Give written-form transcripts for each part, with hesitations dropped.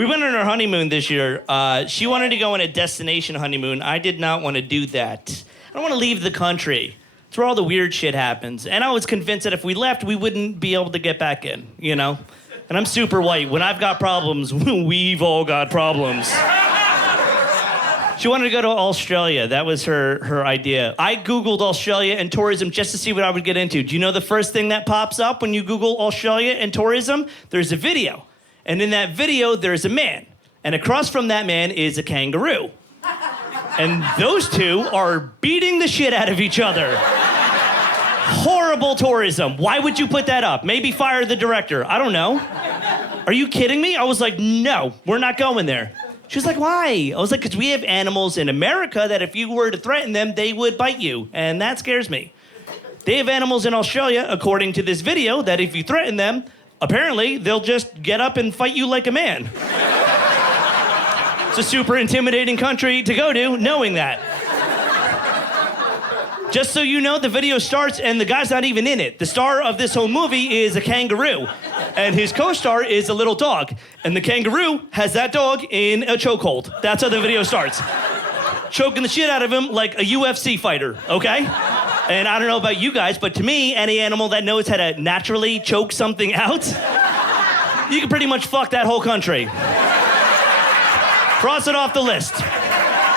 We went on our honeymoon this year. She wanted to go on a destination honeymoon. I did not want to do that. I don't want to leave the country. It's where all the weird shit happens. And I was convinced that if we left, we wouldn't be able to get back in, you know? And I'm super white. When I've got problems, we've all got problems. She wanted to go to Australia. That was her idea. I Googled Australia and tourism just to see what I would get into. Do you know the first thing that pops up when you Google Australia and tourism? There's a video. And in that video, there's a man. And across from that man is a kangaroo. And those two are beating the shit out of each other. Horrible tourism. Why would you put that up? Maybe fire the director. I don't know. Are you kidding me? I was like, no, we're not going there. She was like, why? I was like, because we have animals in America that if you were to threaten them, they would bite you. And that scares me. They have animals in Australia, according to this video, that if you threaten them, apparently they'll just get up and fight you like a man. It's a super intimidating country to go to, knowing that. Just so you know, the video starts and the guy's not even in it. The star of this whole movie is a kangaroo. And his co-star is a little dog. And the kangaroo has that dog in a chokehold. That's how the video starts. Choking the shit out of him like a UFC fighter, okay? And I don't know about you guys, but to me, any animal that knows how to naturally choke something out, you can pretty much fuck that whole country. Cross it off the list.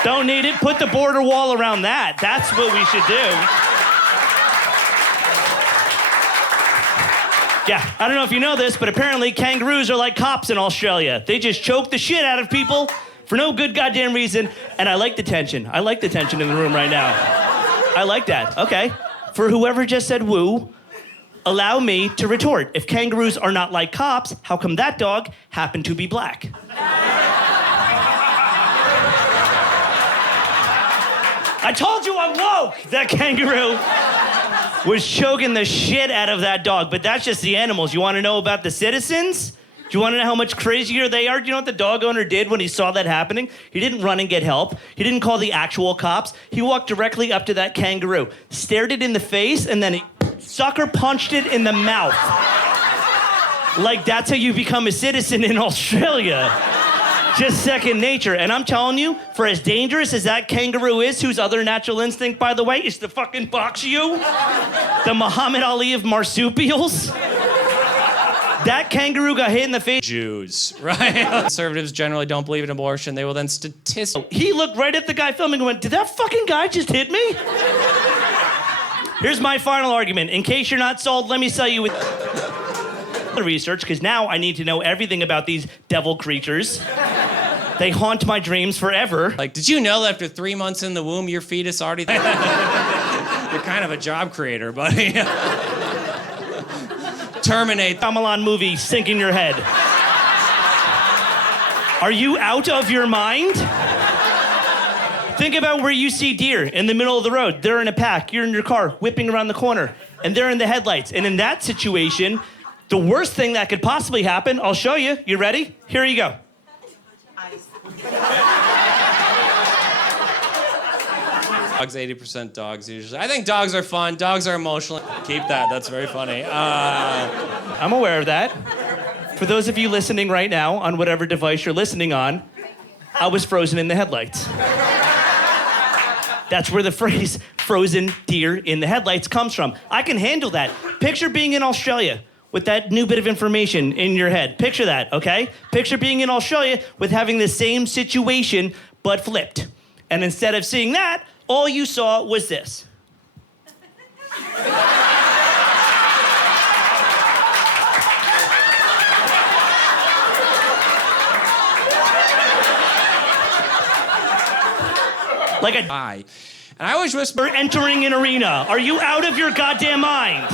Don't need it. Put the border wall around that. That's what we should do. Yeah, I don't know if you know this, but apparently kangaroos are like cops in Australia. They just choke the shit out of people for no good goddamn reason. And I like the tension. I like the tension in the room right now. I like that. Okay. For whoever just said woo, allow me to retort. If kangaroos are not like cops, how come that dog happened to be black? I told you I'm woke! That kangaroo was choking the shit out of that dog, but that's just the animals. You want to know about the citizens? Do you want to know how much crazier they are? Do you know what the dog owner did when he saw that happening? He didn't run and get help. He didn't call the actual cops. He walked directly up to that kangaroo, stared it in the face, and then he sucker punched it in the mouth. Like that's how you become a citizen in Australia. Just second nature. And I'm telling you, for as dangerous as that kangaroo is, whose other natural instinct, by the way, is to fucking box you, the Muhammad Ali of marsupials, that kangaroo got hit in the face. Jews, right? Conservatives generally don't believe in abortion. They will then statistically... He looked right at the guy filming and went, did that fucking guy just hit me? Here's my final argument. In case you're not sold, let me sell you with the research, because now I need to know everything about these devil creatures. They haunt my dreams forever. Like, did you know that after 3 months in the womb, your fetus already... You're kind of a job creator, buddy. Terminate. Shyamalan movie sink in your head. Are you out of your mind? Think about where you see deer in the middle of the road. They're in a pack. You're in your car, whipping around the corner, and they're in the headlights. And in that situation, the worst thing that could possibly happen, I'll show you. You ready? Here you go. Dogs, 80% dogs usually. I think dogs are fun. Dogs are emotional. Keep that. That's very funny. I'm aware of that. For those of you listening right now on whatever device you're listening on, I was frozen in the headlights. That's where the phrase frozen deer in the headlights comes from. I can handle that. Picture being in Australia with that new bit of information in your head. Picture that, okay? Picture being in Australia with having the same situation, but flipped. And instead of seeing that, all you saw was this. Like a... And I always whisper... entering an arena. Are you out of your goddamn mind?